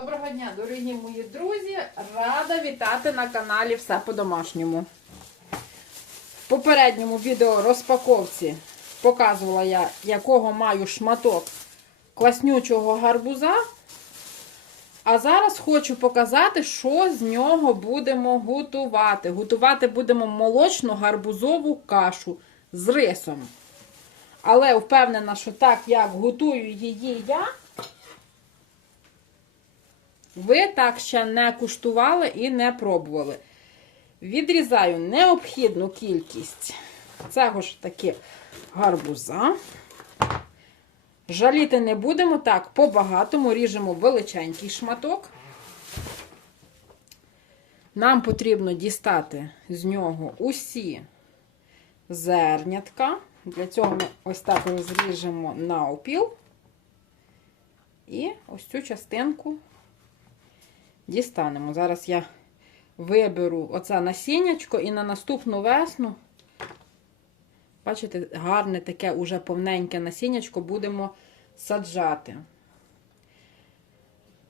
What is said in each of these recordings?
Доброго дня, дорогі мої друзі! Рада вітати на каналі Все по-домашньому. В попередньому відео розпаковці показувала я, якого маю шматок класнючого гарбуза. А зараз хочу показати, що з нього будемо готувати. Готувати будемо молочну гарбузову кашу з рисом. Але впевнена, що так, як готую її я, ви так ще не куштували і не пробували. Відрізаю необхідну кількість цього ж таки гарбуза. Жаліти не будемо так, по-багатому ріжемо величенький шматок. Нам потрібно дістати з нього усі зернятка. Для цього ми ось так розріжемо навпіл. І ось цю частинку дістанемо. Зараз я виберу оце насіннячко і на наступну весну, бачите, гарне таке уже повненьке насіннячко будемо саджати.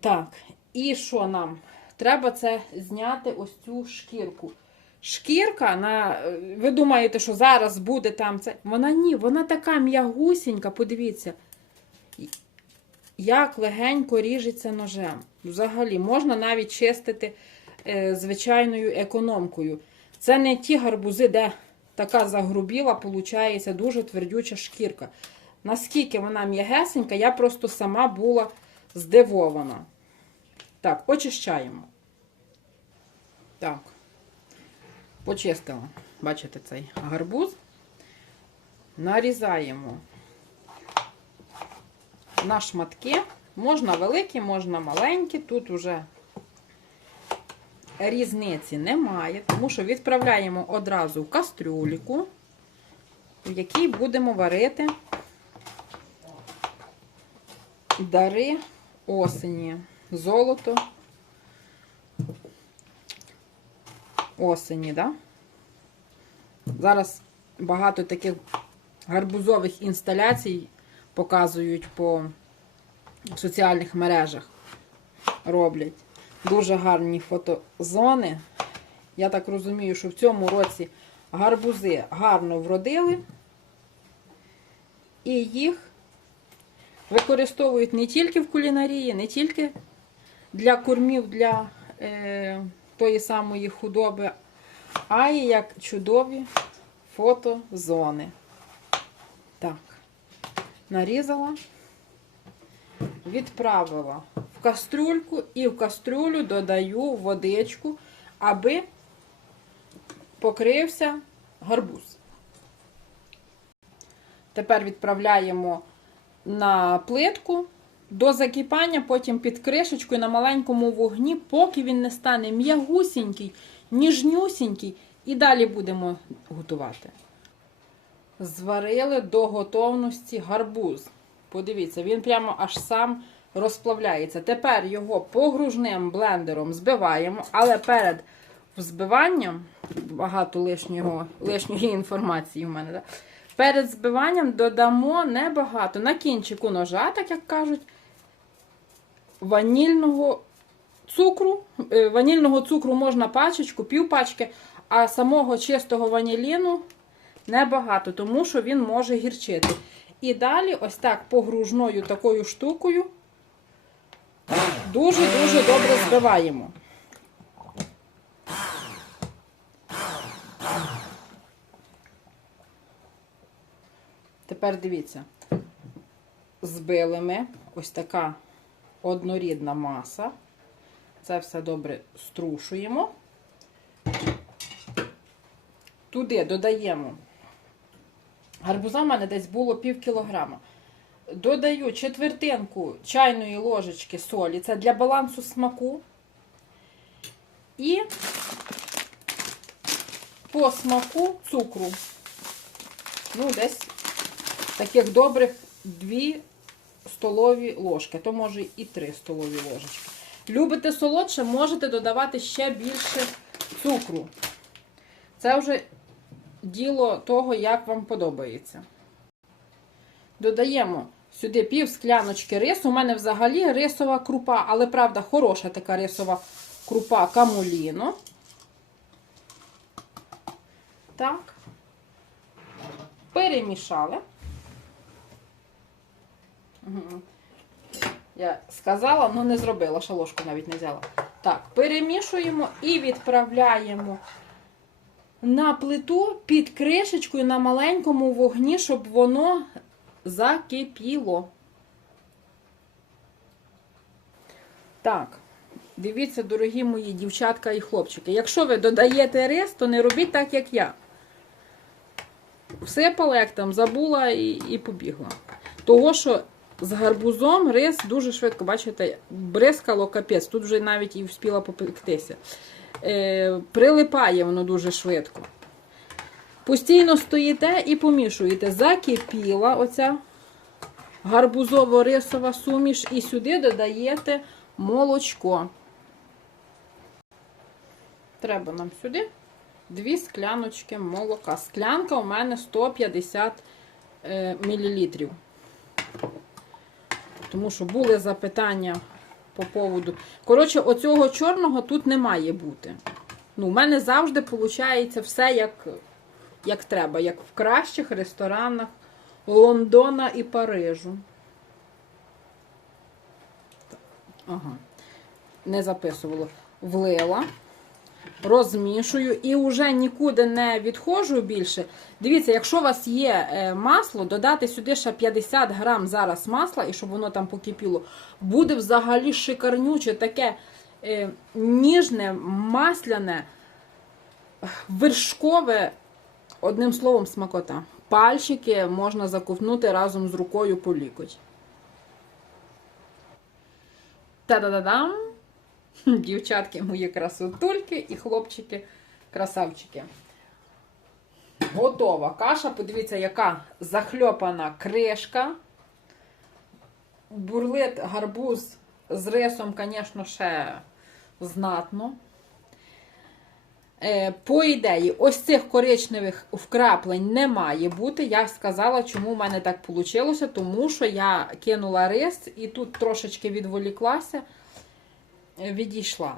Так, і що нам? Треба це зняти ось цю шкірку. Шкірка, на, ви думаєте, що зараз буде там це. Вона ні, вона така м'ягусінька, подивіться як легенько ріжеться ножем. Взагалі, можна навіть чистити е, звичайною економкою. Це не ті гарбузи, де така загрубіла, виходить дуже твердюча шкірка. Наскільки вона м'ягесенька, я просто сама була здивована. Так, очищаємо. Так, почистила. Бачите цей гарбуз. Нарізаємо на шматки. Можна великі, можна маленькі. Тут вже різниці немає, тому що відправляємо одразу в кастрюльку, в якій будемо варити дари осені. Золото осені, да? Зараз багато таких гарбузових інсталяцій показують по соціальних мережах. Роблять. Дуже гарні фотозони. Я так розумію, що в цьому році гарбузи гарно вродили. І їх використовують не тільки в кулінарії, не тільки для кормів для е, тої самої худоби, а й як чудові фотозони. Так нарізала, відправила в кастрюльку і в кастрюлю додаю водичку, аби покрився гарбуз. Тепер відправляємо на плитку до закипання, потім під кришечкою на маленькому вогні, поки він не стане м'ягусінький, ніжнюсінький, і далі будемо готувати зварили до готовності гарбуз. Подивіться, він прямо аж сам розплавляється. Тепер його погружним блендером збиваємо, але перед взбиванням, багато лишнього, лишньої інформації в мене, да? перед збиванням додамо небагато на кінчику ножа, так як кажуть, ванільного цукру. Е, ванільного цукру можна пачечку, пів пачки, а самого чистого ваніліну небагато, тому що він може гірчити. І далі, ось так погружною такою штукою, дуже-дуже добре збиваємо. Тепер дивіться, збили ми ось така однорідна маса. Це все добре струшуємо. Туди додаємо Гарбуза в мене десь було пів кілограма. Додаю четвертинку чайної ложечки солі. Це для балансу смаку. І по смаку цукру. Ну, десь таких добрих 2 столові ложки, то може і 3 столові ложечки. Любите солодше, можете додавати ще більше цукру. Це вже діло того, як вам подобається. Додаємо Сюди пів скляночки рису. У мене взагалі рисова крупа, але правда, хороша така рисова крупа камуліно. Так. Перемішали. Я сказала, але не зробила, ще ложку навіть не взяла. Так, перемішуємо і відправляємо на плиту під кришечкою на маленькому вогні, щоб воно закипіло. Так, дивіться, дорогі мої дівчатка і хлопчики. Якщо ви додаєте рис, то не робіть так, як я. Всипала, як там, забула і, і побігла. Того, що з гарбузом рис дуже швидко, бачите, бризкало капець. Тут вже навіть і вспіла попектися. Е, прилипає воно дуже швидко. Постійно стоїте і помішуєте. Закипіла оця гарбузово-рисова суміш, і сюди додаєте молочко. Треба нам сюди дві скляночки молока. Склянка у мене 150 е, мл. Тому що були запитання по поводу. Коротше, оцього чорного тут не має бути. Ну, у мене завжди виходить все як, як треба, як в кращих ресторанах Лондона і Парижу. Ага. Не записувала. Влила, розмішую і вже нікуди не відходжу більше. Дивіться, якщо у вас є е, масло, додати сюди ще 50 грам зараз масла, і щоб воно там покипіло, буде взагалі шикарнюче, таке е, ніжне, масляне, вершкове, одним словом, смакота. Пальчики можна заковнути разом з рукою по лікоть. Та-да-да-дам! Дівчатки мої красотульки і хлопчики красавчики. Готова каша. Подивіться, яка захльопана кришка. Бурлит гарбуз з рисом, звісно, ще знатно. Е, По ідеї, ось цих коричневих вкраплень не має бути. Я сказала, чому в мене так вийшло, тому що я кинула рис і тут трошечки відволіклася, відійшла.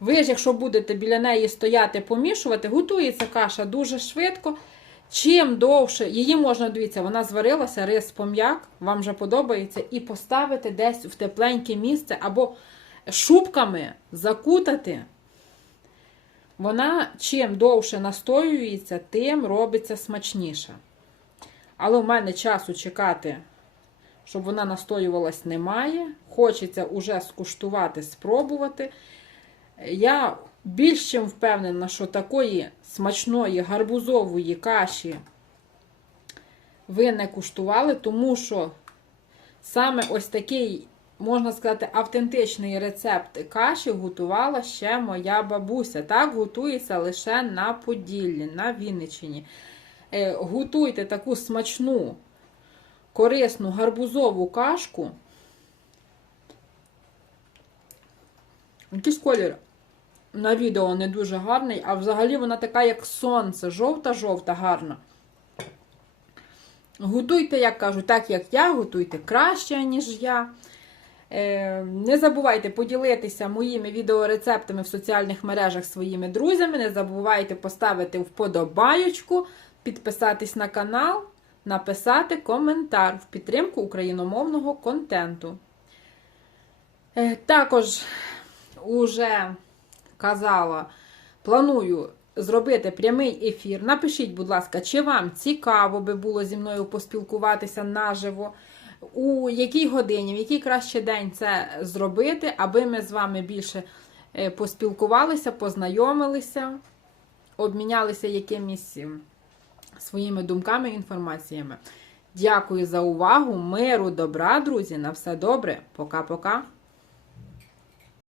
Ви ж, якщо будете біля неї стояти, помішувати, готується каша дуже швидко. Чим довше, її можна, дивіться, вона зварилася, рис пом'як, вам вже подобається, і поставити десь в тепленьке місце або шубками закутати. Вона чим довше настоюється, тим робиться смачніше. Але в мене часу чекати, щоб вона настоювалась, немає. Хочеться уже скуштувати, спробувати. Я більш чим впевнена, що такої смачної гарбузової каші ви не куштували, тому що саме ось такий, можна сказати, автентичний рецепт каші готувала ще моя бабуся. Так готується лише на Поділлі, на Вінниччині. Е, Готуйте таку смачну, корисну гарбузову кашку. Якийсь колір на відео не дуже гарний, а взагалі вона така, як сонце, жовта-жовта, гарна. Готуйте, як кажу, так як я, готуйте краще, ніж я. Е, Не забувайте поділитися моїми відеорецептами в соціальних мережах своїми друзями. Не забувайте поставити вподобаючку, підписатись на канал, написати коментар в підтримку україномовного контенту. Е, Також уже казала, планую зробити прямий ефір. Напишіть, будь ласка, чи вам цікаво би було зі мною поспілкуватися наживо, у якій годині, в який краще день це зробити, аби ми з вами більше е, поспілкувалися, познайомилися, обмінялися якимись своїми думками і інформаціями. Дякую за увагу, миру, добра, друзі. На все добре. Пока-пока.